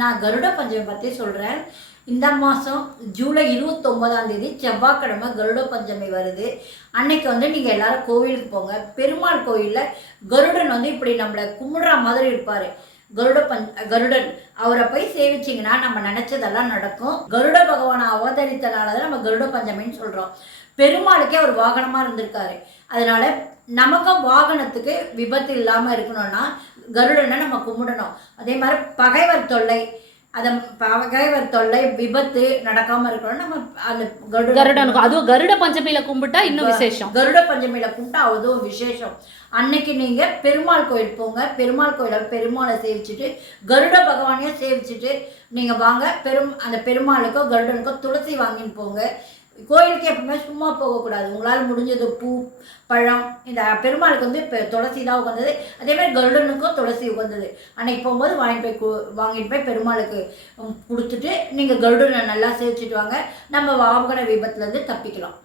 நான் கருட பஞ்சமி பற்றி சொல்கிறேன் இந்த மாதம் ஜூலை இருபத்தொம்போதாம் தேதி செவ்வாய்க்கிழமை கருட பஞ்சமி வருது. அன்னைக்கு வந்து நீங்கள் எல்லாரும் கோவிலுக்கு போங்க. பெருமாள் கோயிலில் கருடன் வந்து இப்படி நம்மளை கும்பிடுற மாதிரி இருப்பார். கருட பஞ்ச கருடன் அவரை போய் சேவிச்சிங்கன்னா நம்ம நினச்சதெல்லாம் நடக்கும். கருட பகவானை அவதரித்தனால தான் நம்ம கருட பஞ்சமின்னு சொல்கிறோம் பெருமாளுக்கே அவர் வாகனமாக இருந்திருக்காரு. அதனால் நமக்கும் வாகனத்துக்கு விபத்து இல்லாமல் இருக்கணும்னா கருடனை நம்ம கும்பிடணும். அதே மாதிரி பகைவர் தொல்லை அதை பகைவர் தொல்லை விபத்து நடக்காமல் இருக்கணும் நம்ம அந்த கருட கருடனுக்கு அதுவும் கருட பஞ்சமியில கும்பிட்டா இன்னும் விசேஷம். கருட பஞ்சமியில கும்பிட்டா அதுவும் விசேஷம். அன்னைக்கு நீங்க பெருமாள் கோயில் போங்க. பெருமாள் கோயில பெருமாளை சேவிச்சுட்டு கருட பகவானையும் சேவிச்சுட்டு நீங்க வாங்க. பெரும் அந்த பெருமாளுக்கோ கருடனுக்கோ துளசி வாங்கின்னு போங்க. கோயிலுக்கு எப்பவுமே சும்மா போகக்கூடாது உங்களால் முடிஞ்சது பூ பழம் இந்த பெருமாளுக்கு வந்து இப்போ துளசி தான் உகந்தது. அதே மாதிரி கருடனுக்கும் துளசி உகந்தது. அன்னைக்கு போகும்போது வாங்கிட்டு போய் கு- வாங்கிட்டு போய் பெருமாளுக்கு கொடுத்துட்டு நீங்கள் கருடனை நல்லா சேர்த்துட்டு வாங்க. நம்ம வாகன விபத்துலேருந்து தப்பிக்கலாம்.